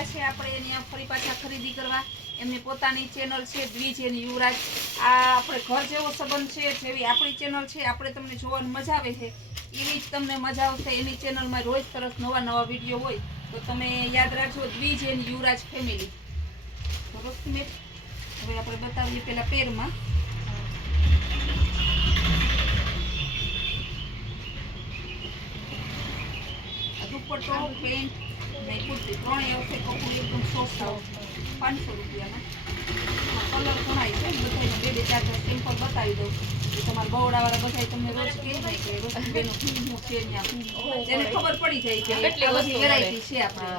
આવ્યા છે આપણે એની ફરી પાછા ખરીદી કરવા. એમની પોતાની ચેનલ છે દ્વિજ એની યુવરાજ. આ આપણે ઘર જેવો સંબંધ છે, જેવી આપણી ચેનલ છે આપણે તમને જોવાની મજા આવે છે એવી જ તમને મજા આવશે. એની ચેનલમાં રોજ તરફ નવા નવા વિડીયો હોય તો તમે યાદ રાખજો દ્વિજ એની યુવરાજ ફેમિલી. હવે આપણે બતાવીએ પેલા પેરમાં. દુપટ્ટો પેન્ટ ને કુર્તી ત્રણેય આવશે. કપડું એકદમ સોફ્ટ આવશે 500 રૂપિયામાં. કલર ઘણા છે, બધાને બે બે ચાર ચાર સિમ્પલ બતાવી દઉં. તમારા બવડાવાળા બધા તમને રોજ કહી દે કે રોજ બેનો હું છે ત્યાં જેને ખબર પડી જાય કે આ બધી વેરાયટી છે આપણે.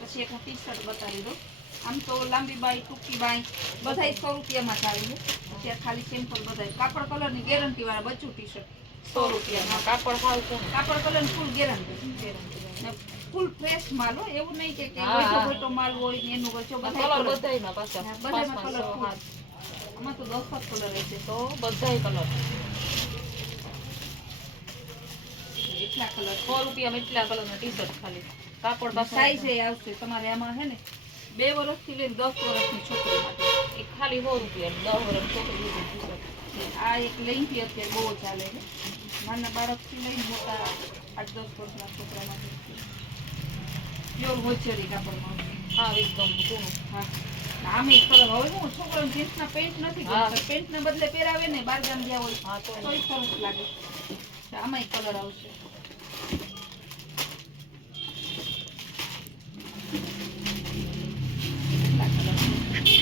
પછી એક ટી શર્ટ બતાવી દઉં. આમ તો લાંબી બાઈ ટૂંકી બાઈ બધાય 100 રૂપિયામાં જ આવે છે. અત્યારે ખાલી સિમ્પલ બધાય કાપડ કલરની ગેરંટી વાળા બચ્ચું ટી શર્ટ 100 રૂપિયામાં. કાપડ કલર ફૂલ ગેરંટી ને ફૂલ ફ્રેશ માલ હોય. એવું નહીં કે ગોઈતો માલ હોય ને એનું વચ્ચે બધા બધાયમાં પાછા બધાયમાં કલર આમાં તો 10 કલર હશે તો બધાય કલર એટલા કલર 100 રૂપિયામાં એટલા કલરના ટી શર્ટ ખાલી. કાપડ સાઈઝ એ આવશે તમારે. આમાં હે ને 2 વર્ષથી લઈને 10 વર્ષની છોકરી માટે એક ખાલી 100 રૂપિયા 10 વર્ષ છોકરી ટી શર્ટ. આ એક લેંગી અત્યારે બહુ ચાલે છે. નાના બાળકથી લઈને મોટા 8-10 વર્ષના છોકરા માટે પ્યોર હોજરી કાપડમાં. હા એકદમ પૂરું. હા આમે કલર હવે હું છોકરાને જીન્સના પેન્ટ નથી ગમતા. પેન્ટને બદલે પહેરાવે ને બહાર ગામ ગયા હોય તોય સરસ લાગે. આમાંય કલર આવશે.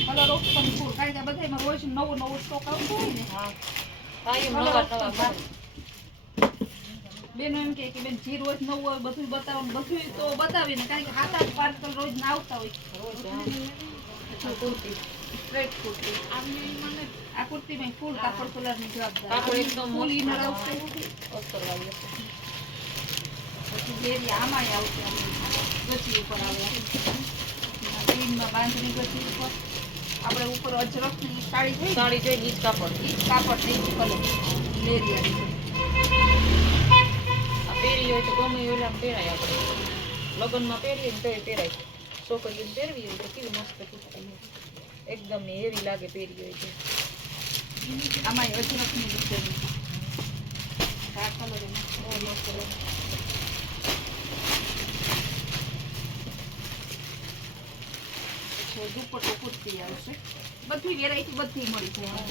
કલર ઓપ્શન ફૂલ કારણ કે બધામાં રોજ નવો નવો સ્ટોક આવતો હોય ને. બેનો એમ કે બેન જી રોજ નવું હોય બધું બતાવો બધું તો બતાવીને કારણ કે 7-8 પાર્સલ રોજ ના આવતા હોય. કુર્તી સ્ટ્રેટ કુર્તી આ કુર્તીમાં ફૂલ કાપડ કલરની જવાબદારી ફૂલ ઇનર આવશે. પછી જેવી આમાંય આવશે ગચી ઉપર આવે ગ્રીનમાં બાંધણી ગચી ઉપર આપણે ઉપર અજરકની સાડી જોઈ નીચ કાપડ નીચ કલર લેરિયા પહેરી હોય તો ગમે ઓલા પહેરાય. આપણે લગ્નમાં પહેરીએ ને તોય પહેરાય. છોકરીઓને પહેરવી હોય તો કેવી મસ્ત કુર્તી એકદમ ને એવી લાગે પહેરી હોય તો. આમાં અજરકની રીતે આ કલર મસ્ત દુપટ્ટો કુર્તી આવશે. બધી વેરાયટી બધી મળી જાય.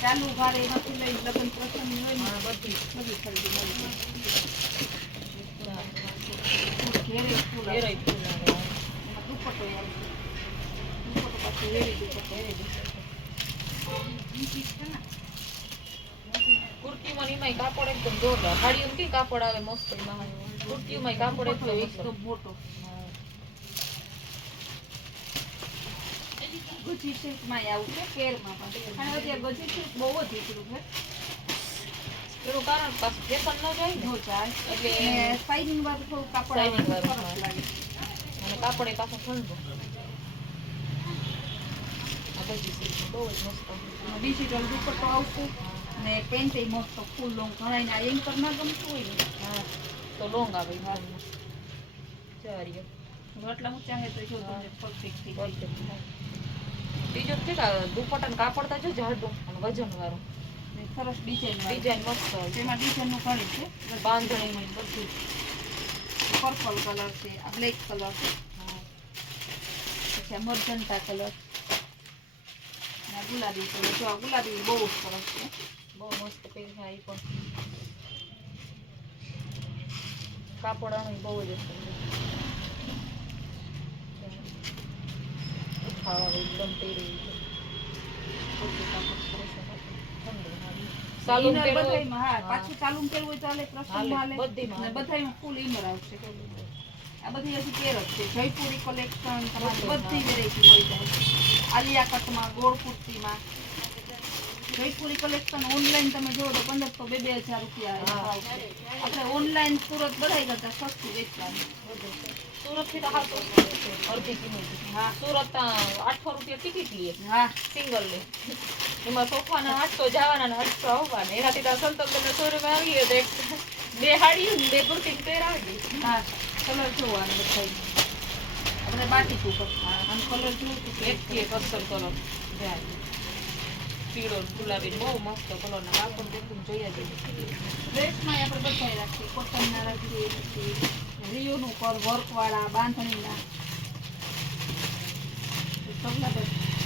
ચાલુ ભારે એમાંથી લઈ લગ્ન પ્રસંગ હોય ને બધી ખરીદી મળી જાય. દુપટ્ટો આવશે. દુપટ્ટો પાછું વેરી કુર્તીમાં એમાંય કાપડ એકદમ જોરદાર. સાડીઓમાં કેવી કાપડ આવે મસ્ત એમાં કુર્તીઓમાં કાપડ એકદમ મોટો. ગજી સિલ્કમાં આવશે પેરમાં પણ. અને અત્યારે ગજી સિલ્ક બહુ જ નીકળ્યું છે. એનું કારણ પાછું ફેશન ન જાય ને એટલે શાઇનિંગ વાળું થોડું કાપડ સરસ લાગે. અને કાપડ એ પાછું ઠંડુ. આ ગજી સિલ્ક બહુ જ મસ્ત. ડિજિટલ દુપટ્ટો આવશે ને પેન્ટ એ મસ્ત ફૂલ લોંગ. ઘણાને આ એન્કર ના ગમતું હોય ને હા તો લોંગ આવે. ચારિયો આટલા ઊંચા હે તો જો તમને પરફેક્ટ થઈ જાય. બીજું કે દુપટ્ટાનું કાપડ તો જો જાડું અને વજન વાળું સરસ ડિઝાઇન મસ્ત હોય. તેમાં ડિઝાઇનનું ઘણી છે. બાંધણીમાં બધું પર્પલ કલર છે. આ બ્લેક કલર છે. પછી આ મરજન્ટા કલર આ ગુલાબી કલર. જો આ ગુલાબી બહુ સરસ છે. બહુ મસ્ત પહેર્યા. એ પણ કાપડ આનું બહુ જ એકદમ પહેરી પાછું ચાલુ કરવું હોય ચાલે. પ્રસંગમાં બધામાં ફૂલ ઇનર આવશે. આ બધી હજી પેર જ છે. જયપુરી કલેક્શન બધી વેરાયટી મળી જાય. આલિયા કટમાં ગોળ કુર્તીમાં જયપુરી કલેક્શન ઓનલાઈન તમે જોવો તો 1500-2000 રૂપિયા. આપણે ઓનલાઈન સુરત બધાય કરતા સસ્તું વેચવાનું. સુરત થી તો અડધી કિંમત. હા સુરત 800 રૂપિયા ટિકિટ લઈએ. હા સિંગલ લે એમાં સોફાના 800 જવાના ને 800 આવવાના. એનાથી તો સંતોષ શોરૂમ આવી ગયો તો બે હાડી ને બે કુર્તી પહેરાવી. હા કલર જોવાના બધા બધા બાટિક ઉપર આમ કલર જોયું તો એકથી એક અસર કલર પીળો ને ગુલાબી ને બહુ મસ્ત કલર ના કાપડ એકદમ જોઈએ જેવું. ડ્રેસમાં આપણે બધાય રાખીએ, કોટનના રાખીએ, પછી રિયોનું પર વર્કવાળા બાંધણીના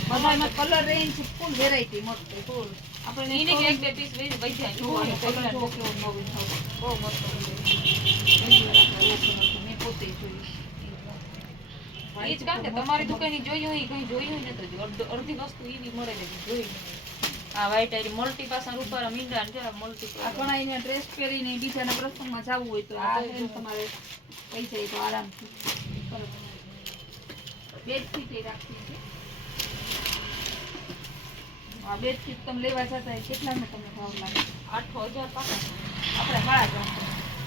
બધામાં કલર રેન્જ ફૂલ વેરાયટી મળતી ફૂલ આપણે એને કે એક બે પીસ વહી જાય જોવાનું કલર કલર જો કેવો નવીન હોય. બહુ મસ્ત મેં પોતે જોયું. એ જ કારણ કે તમારી દુકાને જોયું હોય કઈ જોયું હોય ને તો અડધી વસ્તુ એવી મળે છે જોઈ આ વ્હાઈટ આરી મલ્ટી પાસા રૂપારા મીંડા ને જરા મલ્ટી આ ઘણા એને ડ્રેસ પહેરીને બીજાના પ્રસંગમાં જવું હોય તો આ છે ને તમારે કઈ જાય તો આરામથી બેડશીટ એ રાખી છે. આ બેડશીટ તમે લેવા જતા હોય કેટલાનો તમને ભાવ લાગે? 8,000 પાકા આપણે હાડા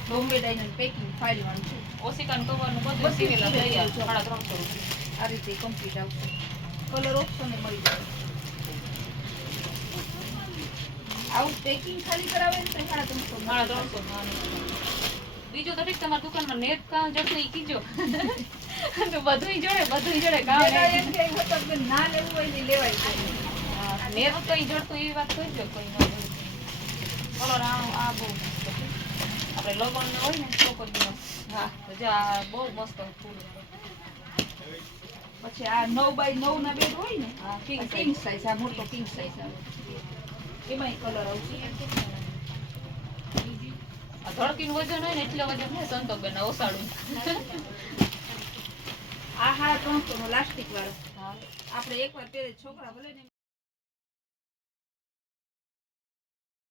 બોમ્બે ડાયમંડ પેકિંગ ફાઇલ વાળું છે. ઓસિકાન કવરનું બધું સિવેલા લઈ આવ 350 રૂપિયા આ રીતે કમ્પ્લીટ આવશે. કલર ઓપ્શન મળી જાય. આવું પેકિંગ ખાલી કરાવે ને તો 350. બીજું તો ઠીક તમારી દુકાનમાં નેટ કામ જતું ઈ કીજો તો બધુંય જોડે કામ એમ કે તમને ના લેવું હોય ને લેવાય જાય. નેટ તો ઈ જડતું એવી વાત કરી દો કોઈ ના કલર આ બહુ મસ્ત છે. આપણે લગન હોય ને છોકરીનો હા તો જા બહુ મસ્ત ફૂલ પછી આ 9x9 ના બેડ હોય ને હા કિંગ સાઈઝ આ મોટો કિંગ સાઈઝ આવે એમાંય કલર આવશે. આ ધડકીનું વજન હોય ને એટલે વજન ને સંતોકબેન ઓસાડું આ 350 નો લાસ્ટિક વાળો હા આપણે એકવાર પહેરે છોકરા ભલે ને